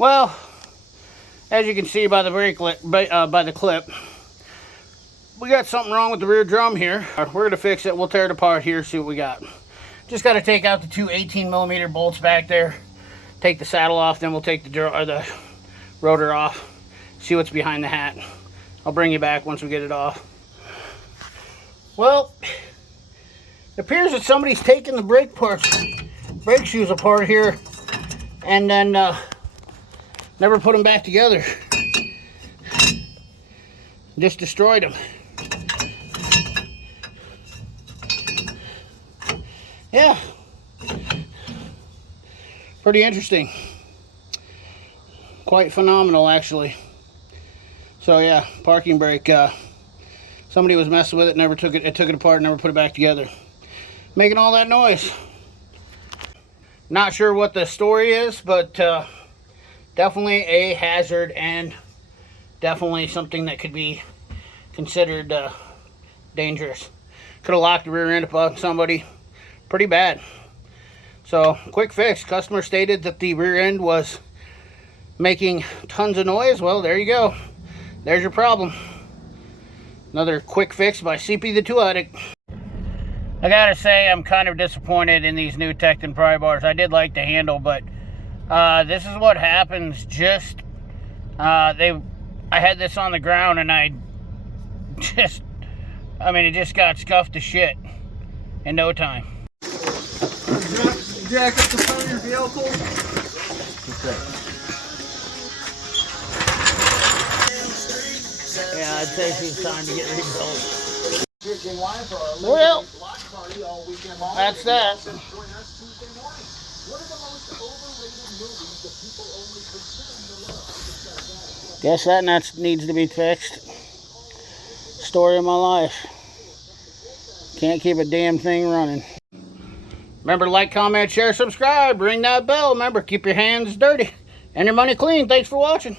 Well, as you can see by the by the clip, we got something wrong with the rear drum here. We're gonna fix it. We'll tear it apart here, see what we got. Just got to take out the two 18mm bolts back there. Take the saddle off, then we'll take the rotor off. See what's behind the hat. I'll bring you back once we get it off. Well, it appears that somebody's taken the brake shoes apart here, and then never put them back together. Just destroyed them. Yeah, pretty interesting. Quite phenomenal, actually. So yeah, parking brake. Somebody was messing with it, never took it apart, never put it back together, making all that noise. Not sure what the story is, but definitely a hazard and definitely something that could be considered dangerous. Could have locked the rear end up on somebody pretty bad. So quick fix. Customer stated that the rear end was making tons of noise. Well, there you go. There's your problem. Another quick fix by CP the Tool Addict. I gotta say, I'm kind of disappointed in these new Tekton pry bars. I did like the handle, but this is what happens. Just I had this on the ground and it just got scuffed to shit in no time. Jack up the front of your vehicle. Okay. Yeah, I'd say it's time to get rebuilt. Well, that's that. Guess that needs to be fixed. Story of my life. Can't keep a damn thing running. Remember to like, comment, share, subscribe, ring that bell. Remember, keep your hands dirty and your money clean. Thanks for watching.